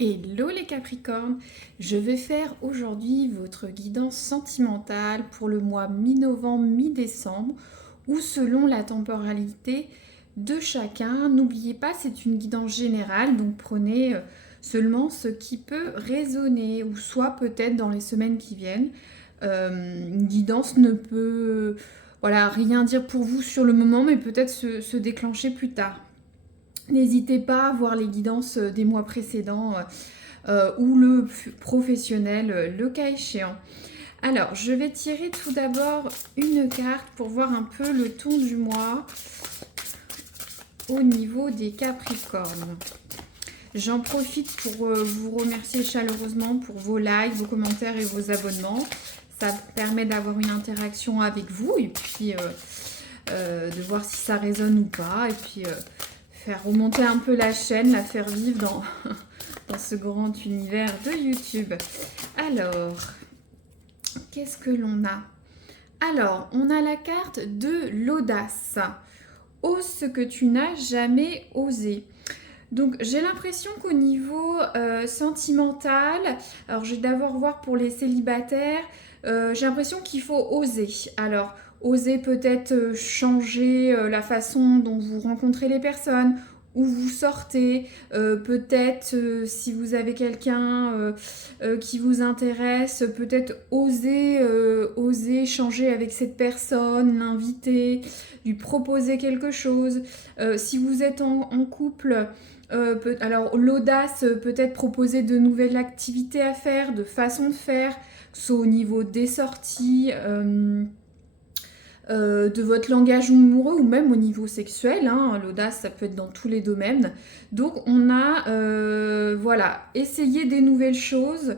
Hello les Capricornes, je vais faire aujourd'hui votre guidance sentimentale pour le mois mi-novembre, mi-décembre ou selon la temporalité de chacun. N'oubliez pas, c'est une guidance générale, donc prenez seulement ce qui peut résonner ou soit peut-être dans les semaines qui viennent. Une guidance ne peut rien dire pour vous sur le moment, mais peut-être se déclencher plus tard. N'hésitez pas à voir les guidances des mois précédents ou le professionnel, le cas échéant. Alors, je vais tirer tout d'abord une carte pour voir un peu le ton du mois au niveau des Capricornes. J'en profite pour vous remercier chaleureusement pour vos likes, vos commentaires et vos abonnements. Ça permet d'avoir une interaction avec vous et puis de voir si ça résonne ou pas. Et puis faire remonter un peu la chaîne, la faire vivre dans ce grand univers de YouTube. Alors, qu'est-ce que l'on a? Alors, on a la carte de l'audace. Ose ce que tu n'as jamais osé. Donc j'ai l'impression qu'au niveau sentimental, alors je vais d'abord voir pour les célibataires, j'ai l'impression qu'il faut oser. Alors oser peut-être changer la façon dont vous rencontrez les personnes, où vous sortez, peut-être si vous avez quelqu'un qui vous intéresse, peut-être oser changer avec cette personne, l'inviter, lui proposer quelque chose. Si vous êtes en couple, alors l'audace, peut-être proposer de nouvelles activités à faire, de façons de faire, soit au niveau des sorties, de votre langage amoureux ou même au niveau sexuel. Hein. L'audace, ça peut être dans tous les domaines. Donc on a, essayé des nouvelles choses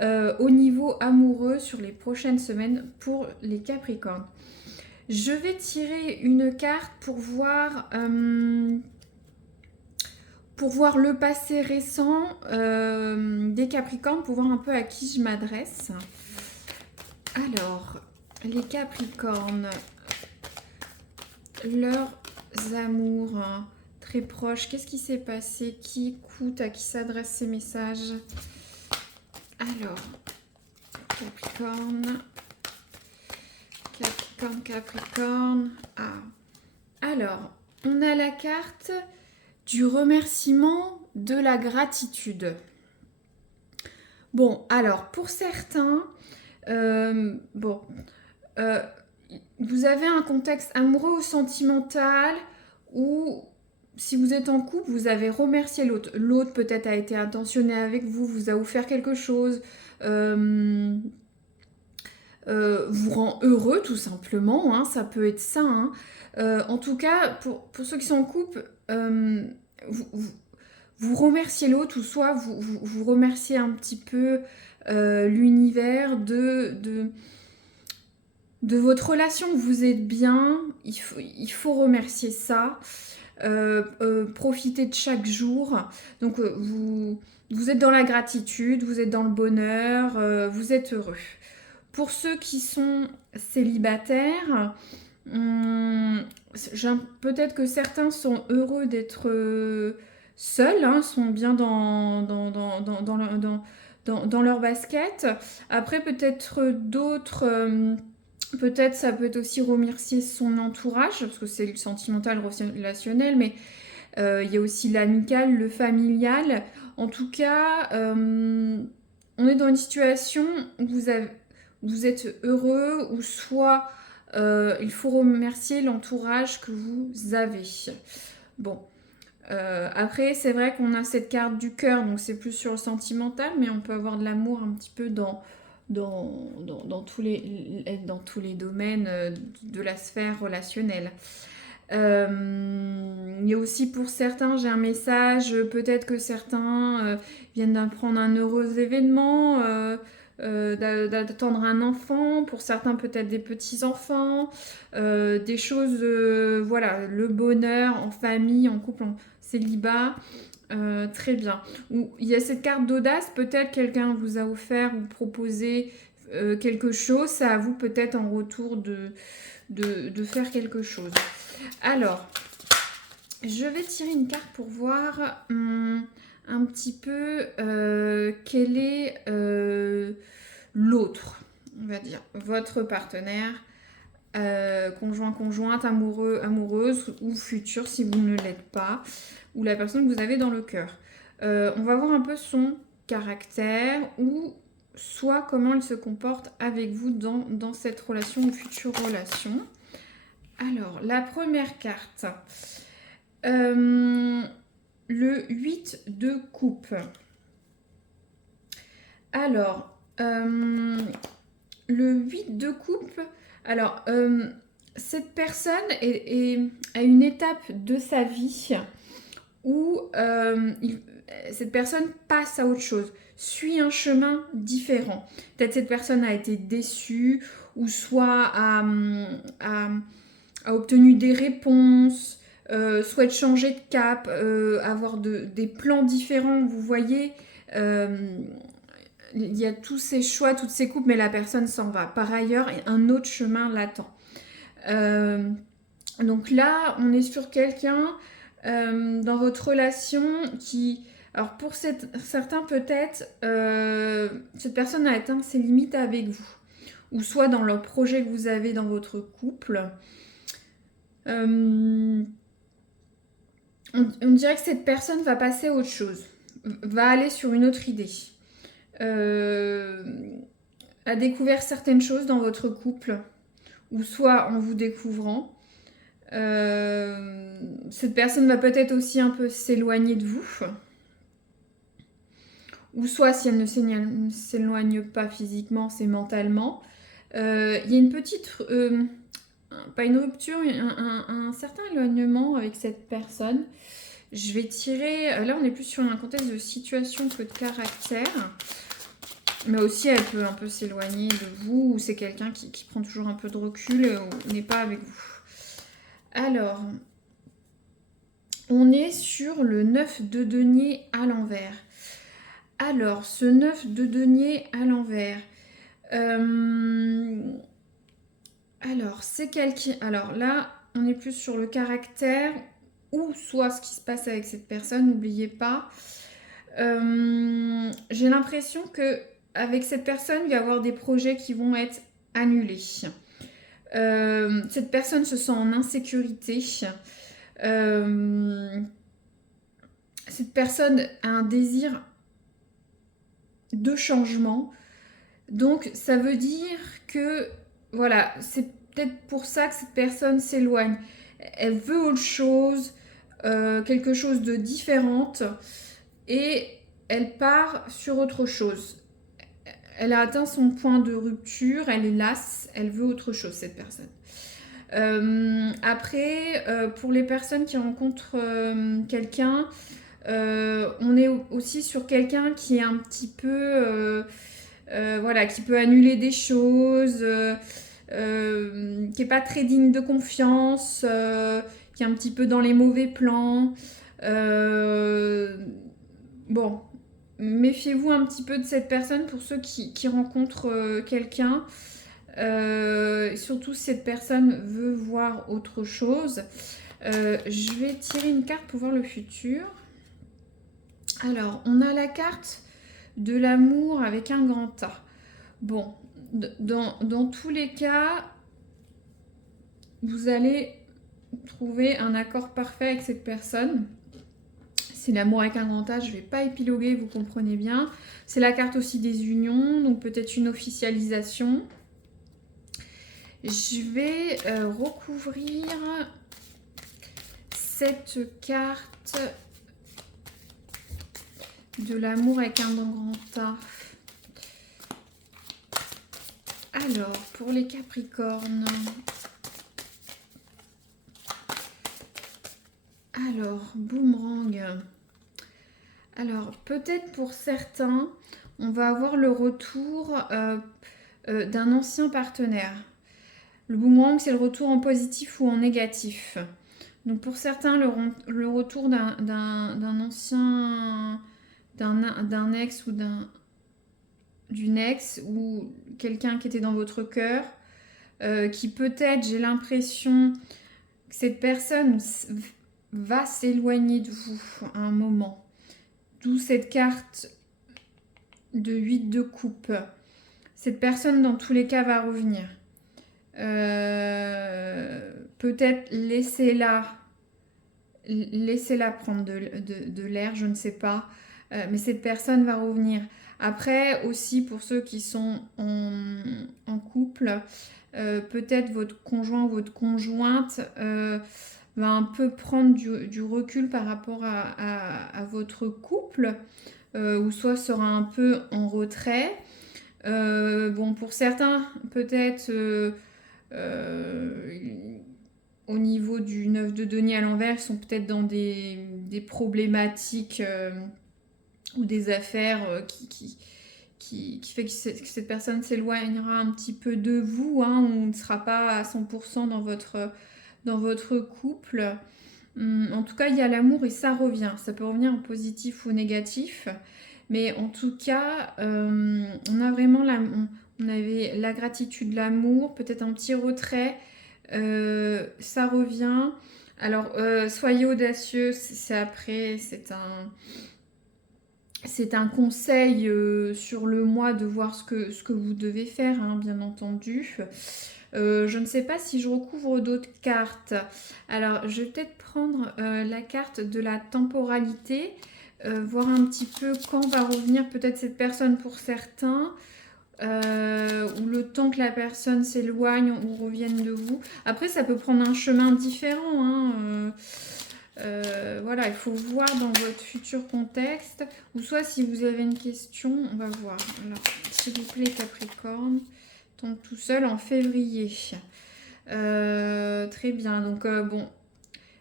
au niveau amoureux sur les prochaines semaines pour les Capricornes. Je vais tirer une carte pour voir le passé récent des Capricornes, pour voir un peu à qui je m'adresse. Alors, les Capricornes, leurs amours très proches, qu'est-ce qui s'est passé? Qui écoute? À qui s'adressent ces messages? Alors, Capricorne. Ah. Alors, on a la carte du remerciement, de la gratitude. Bon, alors, pour certains, vous avez un contexte amoureux ou sentimental où, si vous êtes en couple, vous avez remercié l'autre. L'autre peut-être a été attentionné avec vous, vous a offert quelque chose, vous rend heureux tout simplement, hein, ça peut être ça. Hein. En tout cas, pour ceux qui sont en couple, vous remerciez l'autre ou soit vous remerciez un petit peu l'univers de votre relation, vous êtes bien, il faut remercier ça. Profiter de chaque jour. Donc vous êtes dans la gratitude, vous êtes dans le bonheur, vous êtes heureux. Pour ceux qui sont célibataires, peut-être que certains sont heureux d'être seuls, hein, sont bien dans leur basket. Après, peut-être d'autres... peut-être ça peut être aussi remercier son entourage, parce que c'est le sentimental, le relationnel, mais il y a aussi l'amical, le familial. En tout cas, on est dans une situation où vous êtes heureux, ou soit il faut remercier l'entourage que vous avez. Bon. Après, c'est vrai qu'on a cette carte du cœur, donc c'est plus sur le sentimental, mais on peut avoir de l'amour un petit peu dans tous les domaines de la sphère relationnelle. Il y a aussi pour certains, j'ai un message, peut-être que certains viennent d'apprendre un heureux événement, d'attendre un enfant, pour certains peut-être des petits-enfants, des choses, le bonheur en famille, en couple, en célibat. Très bien. Ou il y a cette carte d'audace, peut-être quelqu'un vous a offert ou proposé quelque chose, c'est à vous peut-être en retour de faire quelque chose. Alors, je vais tirer une carte pour voir un petit peu quel est l'autre, on va dire, votre partenaire, conjoint, conjointe, amoureux, amoureuse ou futur si vous ne l'êtes pas, ou la personne que vous avez dans le cœur. On va voir un peu son caractère ou soit comment elle se comporte avec vous dans cette relation ou future relation. Alors, la première carte, le 8 de coupe. Alors, le 8 de coupe, alors, cette personne est à une étape de sa vie où cette personne passe à autre chose, suit un chemin différent. Peut-être cette personne a été déçue ou soit a obtenu des réponses, souhaite changer de cap, avoir des plans différents. Vous voyez, il y a tous ces choix, toutes ces coupes, mais la personne s'en va. Par ailleurs, un autre chemin l'attend. Donc là, on est sur quelqu'un dans votre relation qui... Alors pour certains peut-être, cette personne a atteint ses limites avec vous. Ou soit dans le projet que vous avez dans votre couple. On dirait que cette personne va passer à autre chose. Va aller sur une autre idée. A découvert certaines choses dans votre couple. Ou soit en vous découvrant. Cette personne va peut-être aussi un peu s'éloigner de vous. Ou soit si elle ne s'éloigne pas physiquement, c'est mentalement. Il y a une petite... pas une rupture, un certain éloignement avec cette personne. Je vais tirer... Là, on est plus sur un contexte de situation que de caractère. Mais aussi, elle peut un peu s'éloigner de vous. Ou c'est quelqu'un qui prend toujours un peu de recul ou n'est pas avec vous. Alors, on est sur le 9 de denier à l'envers. Alors, ce 9 de denier à l'envers. Alors, c'est quelqu'un... Alors là, on est plus sur le caractère ou soit ce qui se passe avec cette personne, n'oubliez pas. J'ai l'impression que avec cette personne, il va y avoir des projets qui vont être annulés. Cette personne se sent en insécurité. Cette personne a un désir de changement. Donc, ça veut dire que, voilà, c'est peut-être pour ça que cette personne s'éloigne. Elle veut autre chose, quelque chose de différente, et elle part sur autre chose. Elle a atteint son point de rupture, elle est lasse, elle veut autre chose, cette personne. Après, pour les personnes qui rencontrent quelqu'un, on est aussi sur quelqu'un qui est un petit peu... voilà, qui peut annuler des choses, qui n'est pas très digne de confiance, qui est un petit peu dans les mauvais plans. Bon, méfiez-vous un petit peu de cette personne pour ceux qui rencontrent quelqu'un. Surtout si cette personne veut voir autre chose. Je vais tirer une carte pour voir le futur. Alors, on a la carte de l'amour avec un grand A. Bon, dans tous les cas, vous allez trouver un accord parfait avec cette personne. C'est l'amour avec un grand A, je ne vais pas épiloguer, vous comprenez bien. C'est la carte aussi des unions, donc peut-être une officialisation. Je vais recouvrir cette carte de l'amour avec un grand A. Alors, pour les Capricornes. Alors, boomerang. Alors, peut-être pour certains, on va avoir le retour d'un ancien partenaire. Le boomerang, c'est le retour en positif ou en négatif. Donc, pour certains, le retour d'un ancien... d'un ex ou d'une ex ou quelqu'un qui était dans votre cœur, qui peut-être, j'ai l'impression que cette personne va s'éloigner de vous à un moment. d'où cette carte de 8 de coupe. Cette personne, dans tous les cas, va revenir. Peut-être laissez-la prendre de l'air, je ne sais pas. Mais cette personne va revenir. Après, aussi, pour ceux qui sont en couple, peut-être votre conjoint ou votre conjointe va un peu prendre du recul par rapport à votre couple, ou soit sera un peu en retrait. Bon, pour certains, peut-être au niveau du 9 de denier à l'envers, ils sont peut-être dans des problématiques ou des affaires qui fait que cette personne s'éloignera un petit peu de vous, hein, ou ne sera pas à 100% dans votre couple. En tout cas, il y a l'amour et ça revient. Ça peut revenir en positif ou négatif. Mais en tout cas, on a vraiment on avait la gratitude, l'amour, peut-être un petit retrait. Ça revient. Alors, soyez audacieux, c'est après, c'est un conseil sur le mois de voir ce que vous devez faire, hein, bien entendu. Je ne sais pas si je recouvre d'autres cartes. Alors, je vais peut-être prendre la carte de la temporalité, voir un petit peu quand va revenir peut-être cette personne pour certains, ou le temps que la personne s'éloigne ou revienne de vous. Après, ça peut prendre un chemin différent, hein, voilà, il faut voir dans votre futur contexte, ou soit si vous avez une question, on va voir. Alors, s'il vous plaît, Capricorne, tombe tout seul en février. Très bien, donc bon,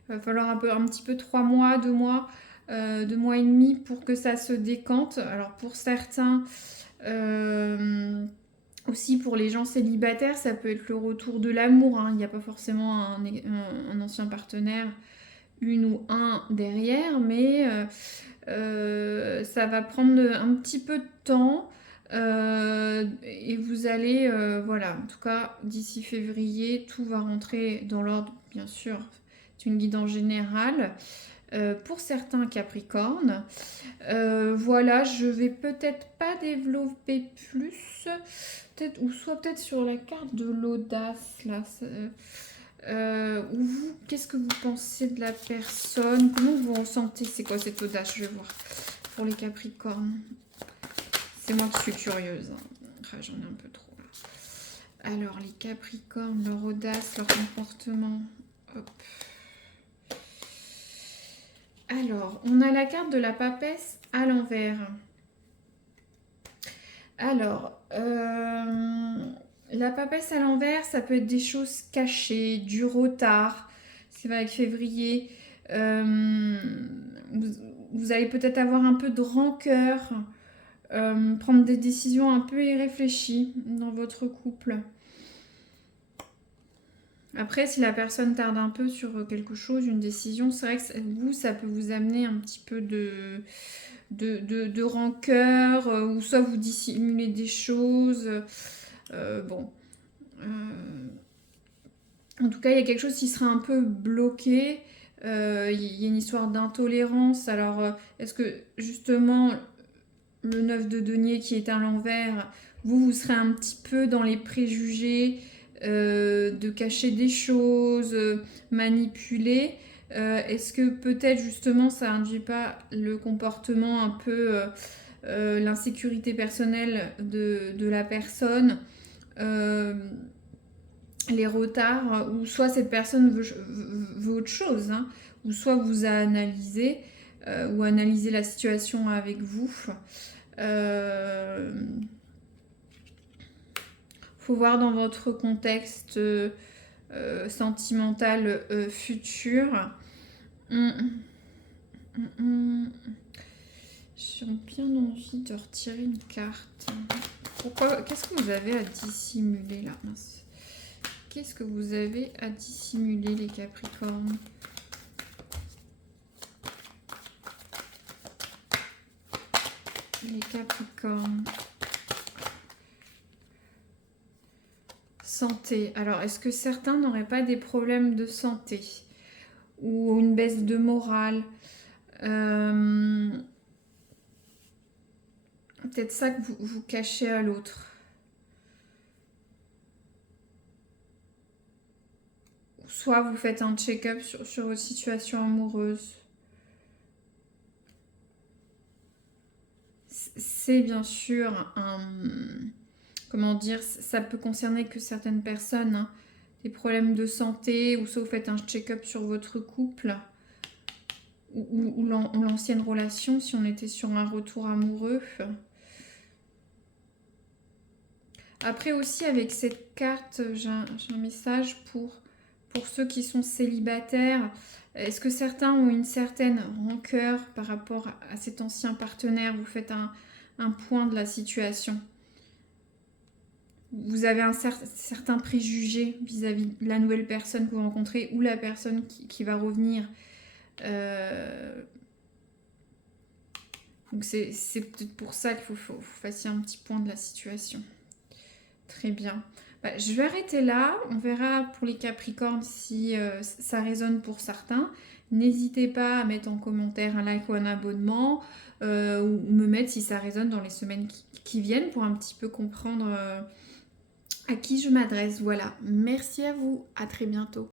il va falloir un petit peu 3 mois, 2 mois, 2 mois et demi pour que ça se décante. Alors pour certains, aussi pour les gens célibataires, ça peut être le retour de l'amour, hein. Il n'y a pas forcément un ancien partenaire, une ou un derrière, mais ça va prendre un petit peu de temps. Et vous allez, voilà, en tout cas, d'ici février, tout va rentrer dans l'ordre, bien sûr. C'est une guidance générale pour certains Capricornes. Voilà, je vais peut-être pas développer plus, peut-être, ou soit peut-être sur la carte de l'audace, là. Ou vous, qu'est-ce que vous pensez de la personne? Comment vous ressentez? C'est quoi cette audace? Je vais voir pour les Capricornes. C'est moi qui suis curieuse, hein. J'en ai un peu trop là. Alors, les Capricornes, leur audace, leur comportement. Hop. Alors, on a la carte de la papesse à l'envers. Alors, la papesse à l'envers, ça peut être des choses cachées, du retard. C'est vrai, avec février. Vous allez peut-être avoir un peu de rancœur, prendre des décisions un peu irréfléchies dans votre couple. Après, si la personne tarde un peu sur quelque chose, une décision, c'est vrai que vous, ça peut vous amener un petit peu de rancœur, ou soit vous dissimulez des choses. Bon. En tout cas, il y a quelque chose qui sera un peu bloqué. Il y a une histoire d'intolérance. Alors, est-ce que justement, le 9 de denier qui est à l'envers, vous serez un petit peu dans les préjugés, de cacher des choses, manipuler. Est-ce que peut-être justement ça induit pas le comportement un peu, l'insécurité personnelle de la personne, les retards, ou soit cette personne veut autre chose, hein, ou soit vous a analysé, ou analysé la situation avec vous. Faut voir dans votre contexte sentimental futur. J'ai bien envie de retirer une carte. Pourquoi? Qu'est-ce que vous avez à dissimuler là? Mince. Qu'est-ce que vous avez à dissimuler, les Capricornes? Les Capricornes. Santé. Alors, est-ce que certains n'auraient pas des problèmes de santé ou une baisse de morale? peut-être ça que vous cachez à l'autre. Soit vous faites un check-up sur votre situation amoureuse. C'est bien sûr un... Comment dire, ça peut concerner que certaines personnes, hein, des problèmes de santé, ou soit vous faites un check-up sur votre couple, ou l'ancienne relation, si on était sur un retour amoureux. Après aussi, avec cette carte, j'ai un message pour ceux qui sont célibataires. Est-ce que certains ont une certaine rancœur par rapport à cet ancien partenaire? Vous faites un point de la situation. Vous avez un certain préjugé vis-à-vis de la nouvelle personne que vous rencontrez ou la personne qui va revenir. Donc c'est peut-être pour ça qu'il faut vous fassiez un petit point de la situation. Très bien. Bah, je vais arrêter là. On verra pour les Capricornes si ça résonne pour certains. N'hésitez pas à mettre en commentaire un like ou un abonnement, ou me mettre si ça résonne dans les semaines qui viennent pour un petit peu comprendre à qui je m'adresse. Voilà. Merci à vous. À très bientôt.